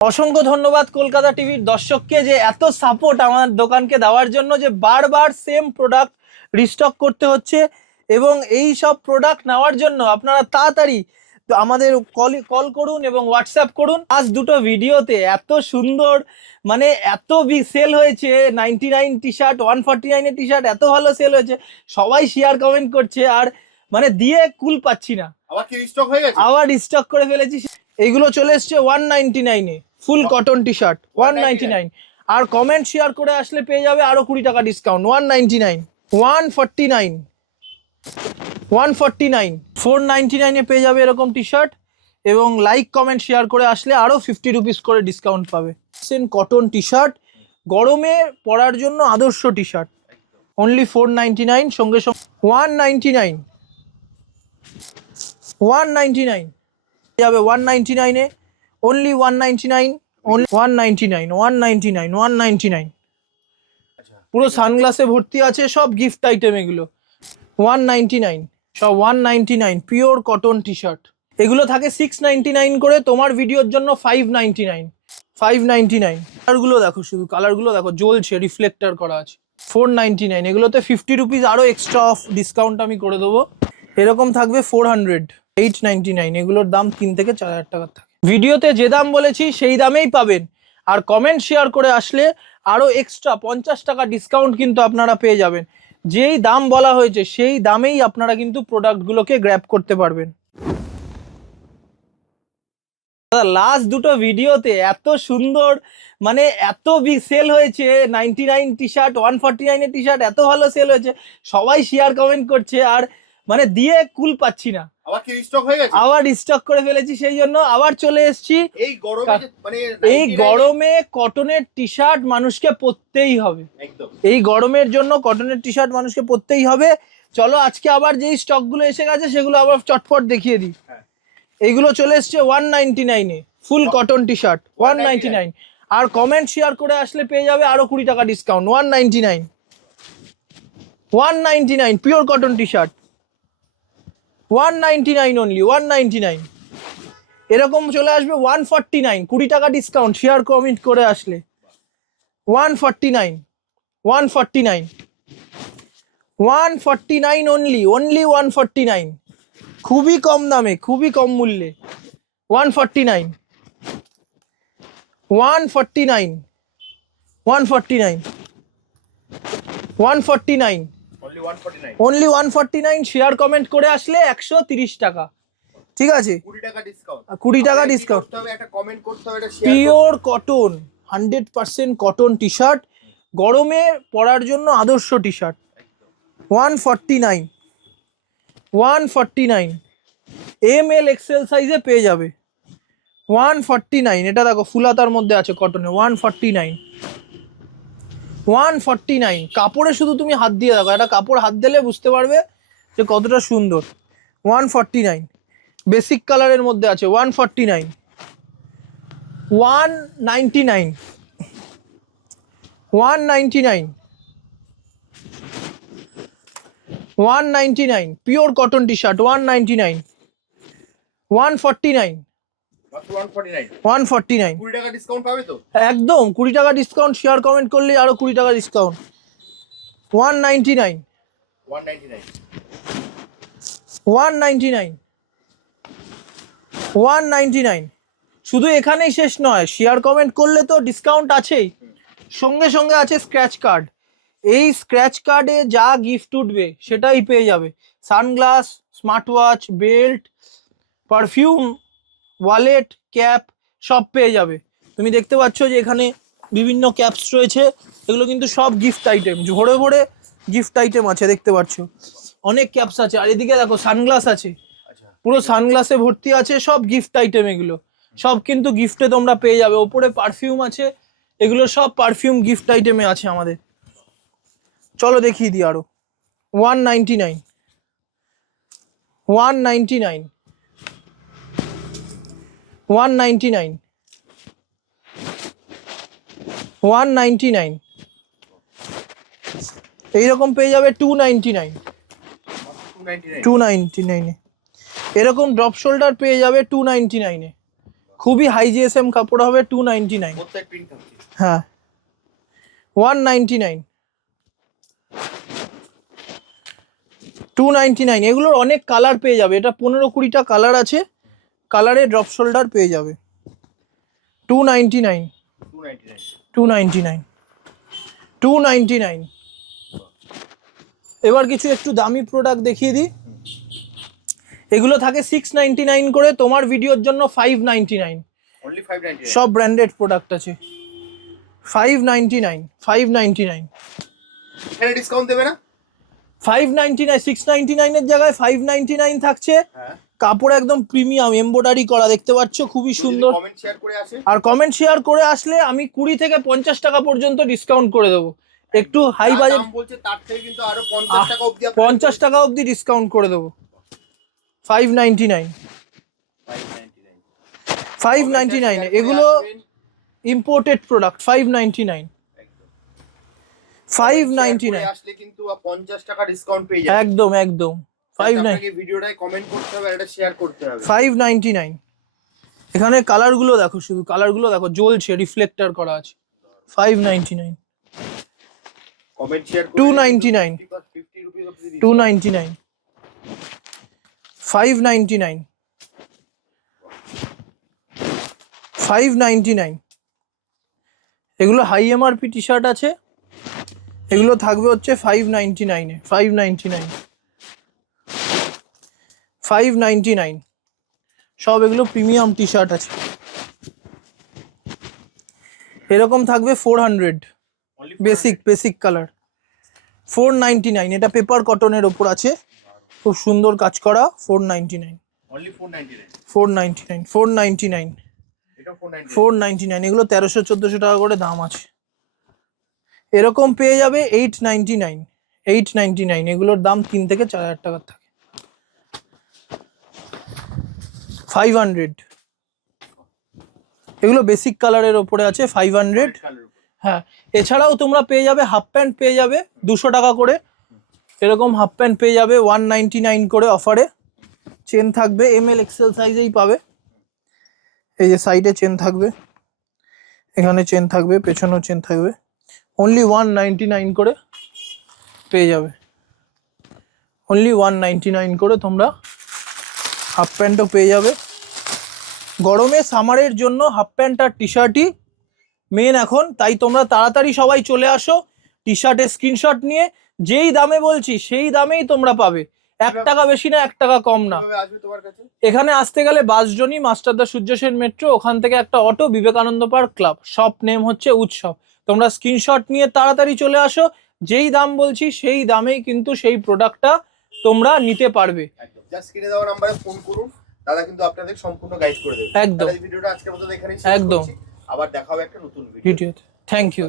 অসংখ্য ধন্যবাদ কলকাতা টিভির দর্শককে যে এত সাপোর্ট আমার দোকানকে দেওয়ার জন্য, যে বারবার সেম প্রোডাক্ট রিস্টক করতে হচ্ছে এবং এই সব প্রোডাক্ট নেওয়ার জন্য আপনারা তাড়াতাড়ি তো আমাদের কল করুন এবং হোয়াটসঅ্যাপ করুন। আজ দুটো ভিডিওতে এত সুন্দর মানে এত সেল হয়েছে, 99 টি শার্ট 149 টি শার্ট এত ভালো সেল হয়েছে, সবাই শেয়ার কমেন্ট করছে আর মানে দিয়ে কুল পাচ্ছি না। আবার কি রিস্টক হয়ে গেছে? আবার রিস্টক করে ফেলেছি। এইগুলো চলে এসছে 199 এ, ফুল কটন টি শার্ট 199। আর কমেন্ট শেয়ার করে আসলে পেয়ে যাবে আরো 20 টাকা ডিসকাউন্ট। 199 149 149 499 এ পেয়ে যাবে এরকম টি শার্ট, এবং লাইক কমেন্ট শেয়ার করে আসলে আরো 50 রুপিস করে ডিসকাউন্ট পাবে। কটন টি শার্ট, গরমে পরার জন্য আদর্শ টি শার্ট, অনলি 499। সঙ্গে সঙ্গে 199 199 যাবে 199 এ, অনলি 199 অনলি 199 199 199। পুরো সানগ্লাসে ভর্তি আছে, সব গিফট আইটেম এগুলো 199, সব 199 পিওর কটন টি শার্ট। এগুলো থাকে 699 করে, তোমার ভিডিওর জন্য 599 599। কালারগুলো দেখো, শুধু কালারগুলো দেখো, জ্বলছে, রিফ্লেক্টর করা আছে। 499, এগুলোতে 50 রুপিস আরো এক্সট্রা অফ ডিসকাউন্ট আমি করে দেবো। এরকম থাকবে 400 899, এগুলোর দাম 3 থেকে 4000 টাকার থাকে। ভিডিওতে যে দাম বলেছি সেই দামেই পাবেন, আর কমেন্ট শেয়ার করে আসলে আরো এক্সট্রা 50 টাকা ডিসকাউন্ট কিন্তু আপনারা পেয়ে যাবেন। যেই দাম বলা হয়েছে সেই দামেই আপনারা কিন্তু প্রোডাক্টগুলোকে গ্র্যাব করতে পারবেন। লাস্ট দুটো ভিডিওতে এত সুন্দর মানে এত সেল হয়েছে, 99 টি শার্ট 149 টি শার্ট এত ভালো সেল হয়েছে, সবাই শেয়ার কমেন্ট করছে আর মানে দিয়ে কুল পাচ্ছি না। আবার কি রিস্টক হয়ে গেছে? আবার রিস্টক করে ফেলেছি, সেই জন্য আবার চলে এসেছি। এই গরমে মানে এই গরমে কটনের টি শার্ট মানুষকে পরতেই হবে, একদম এই গরমের জন্য কটনের টি শার্ট মানুষকে পরতেই হবে। চলো আজকে আবার যেই স্টকগুলো এসে গেছে সেগুলো আবার চটপট দেখিয়ে দিই। এইগুলো চলে এসছে 199 এ, ফুল কটন টি শার্ট 199। আর কমেন্ট শেয়ার করে আসলে পেয়ে যাবে আরো 20 টাকা discount. 199 199 pure cotton T shirt 199 only 199। এরকম চলে আসবে 149, 20 টাকা ডিসকাউন্ট শেয়ার কমেন্ট করে আসলে। 149 149 149 অনলি 149, খুবই কম দামে, খুবই কম মূল্যে। 149 149 149 149 অনলি 149 অনলি 149। শেয়ার কমেন্ট করে আসলে 130 টাকা, ঠিক আছে? 20 টাকা ডিসকাউন্ট 20 টাকা ডিসকাউন্ট। করতে হবে, একটা কমেন্ট করতে হবে, এটা share pure cotton 100% cotton T shirt, গরমে পরার জন্য আদর্শ টি শার্ট 149 149। ML XL সাইজে পেয়ে যাবে 149। এটা দেখো ফুলাতার মধ্যে আছে কটনে 149 149। কাপড়ে শুধু তুমি হাত দিয়ে দেখো, একটা কাপড় হাত দিলে বুঝতে পারবে যে কতটা সুন্দর। 149 বেসিক কালারের মধ্যে আছে 149 199 199 199 পিওর কটন টি শার্ট 199 149 মাত্র 149 149। 20 টাকা ডিসকাউন্ট পাবে তো? একদম 20 টাকা ডিসকাউন্ট, শেয়ার কমেন্ট করলে আরো 20 টাকা ডিসকাউন্ট। 199 199 199 199। শুধু এখানেই শেষ নয়, শেয়ার কমেন্ট করলে তো ডিসকাউন্ট আছেই, সঙ্গে সঙ্গে আছে স্ক্র্যাচ কার্ড। এই স্ক্র্যাচ কার্ডে যা গিফট উঠবে সেটাই পেয়ে যাবে। Sunglass, smart watch, belt, perfume, wallet, cap সব পেয়ে যাবে। তুমি দেখতে পাচ্ছ যে এখানে বিভিন্ন ক্যাপস রয়েছে, এগুলো কিন্তু সব গিফট আইটেম, ভরে ভরে গিফট আইটেম আছে, দেখতে পাচ্ছ অনেক ক্যাপস আছে। আর এদিকে দেখো সানগ্লাস আছে, পুরো সানগ্লাসে ভর্তি আছে, সব গিফট আইটেম, এগুলো সব কিন্তু গিফটে তোমরা পেয়ে যাবে। ওপরে পারফিউম আছে, এগুলো সব পারফিউম গিফট আইটেমে আছে আমাদের। চলো দেখিয়ে দিই আরো। 199 199 199 199। এইরকম পেয়ে যাবে 299 299 এ। এরকম ড্রপ শোল্ডার পেয়ে যাবে 299 এ, খুবই হাই জিএসএম কাপড় হবে, 299। প্রত্যেক প্রিন্ট থাকছে। হ্যাঁ 199, 299। এগুলোর অনেক কালার পেয়ে যাবে, এটা 15-20টা কালার আছে, কালারে ড্রপ শোল্ডার পেয়ে যাবে। 299, 299 299। এবার কিছু একটু দামি প্রোডাক্ট দেখিয়ে দিই। এগুলো থাকে 699 করে, তোমার ভিডিওর জন্য 599। অনলি 599 সব ব্র্যান্ডেড প্রোডাক্ট আছে। 599, 599, এখানে ডিসকাউন্ট দেবে না? 599, 699 এর জায়গায় 599 থাকছে। হ্যাঁ, কাপড় একদম প্রিমিয়াম এমব্রয়ডারি করা, দেখতে পাচ্ছ খুবই সুন্দর। কমেন্ট শেয়ার করে আসে। আর কমেন্ট শেয়ার করে আসলে আমি 20 থেকে 50 টাকা পর্যন্ত ডিসকাউন্ট করে দেবো। একটু হাই যা বাজেট দাম বলছে তার থেকে কিন্তু আরো 50 টাকা অবধি আপনারা 50 টাকা অবধি ডিসকাউন্ট করে দেবো। 599, 599। এগুলো ইম্পোর্টেড প্রোডাক্ট। 599, 599। আসলে কিন্তু 50 টাকা ডিসকাউন্ট পেয়ে যাবেন। একদম একদম। 59, আপনাকে ভিডিওটায় কমেন্ট করতে হবে আর এটা শেয়ার করতে হবে। 599। এখানে কালারগুলো দেখো, শুধু কালারগুলো দেখো, জ্বলছে, রিফ্লেক্টর করা আছে। 599, কমেন্ট শেয়ার করে 299, 50 রুপিস অবধি দিচ্ছি। 299, 599, 599। এগুলো হাই এমআরপি টি শার্ট আছে, এগুলো থাকবে হচ্ছে 599 এ। 599, 599। সব এগুলো প্রিমিয়াম টি শার্ট আছে। এরকম থাকবে 400, Only বেসিক কালার, 499। এটা পেপার কটনের ওপর আছে, খুব সুন্দর কাজ করা। 499, only 499 499, 499, এটা 499 499। এগুলো 1300-1400 টাকা করে দাম আছে। এরকম পেয়ে যাবে 899, 899। এগুলোর দাম 3 থেকে 4000 টাকার থাকে। 500, এগুলো বেসিক কালারের ওপরে আছে। 500। কালার উপর। হ্যাঁ, এছাড়াও তোমরা পেয়ে যাবে হাফ প্যান্ট, পেয়ে যাবে 200 টাকা করে। এরকম হাফ প্যান্ট পেয়ে যাবে 199 করে অফারে। চেন থাকবে, ML XL সাইজেই পাবে। এই যে সাইডে চেন থাকবে, এখানে চেন থাকবে, পেছনেও চেন থাকবে। অনলি 199 করে পেয়ে যাবে। অনলি 199 করে তোমরা হাফ প্যান্টও পেয়ে যাবে। গরমে সামারের জন্য হাফ প্যান্ট আর টি শার্টই মেন এখন, তাই তোমরা তাড়াতাড়ি সবাই চলে আসো। টি শার্টের স্ক্রিনশট নিয়ে যেই দামে বলছি সেই দামেই তোমরা পাবে। 1 টাকা বেশি না, 1 টাকা কম না। কিভাবে আসবে তোমার কাছে? এখানে আসতে গেলে বাসজনি, মাস্টারদা সূর্য সেন মেট্রো, ওখান থেকে একটা auto, Vivekananda park club. Shop name হচ্ছে উৎসব। তোমরা স্ক্রিনশট নিয়ে তাড়াতাড়ি চলে আসো। যেই দাম বলছি সেই দামেই কিন্তু সেই প্রোডাক্টটা তোমরা নিতে পারবে। একদম, জাস্ট স্ক্রিনে দেওয়া নম্বরে ফোন করুন, দাদা কিন্তু আপনাদের সম্পূর্ণ গাইড করে দেবে। একদম। তাহলে এই ভিডিওটা আজকের মতো এখানেই শেষ একদম। করছি। আবার দেখা হবে একটা নতুন ভিডিও। ভিডিওতে। Thank you.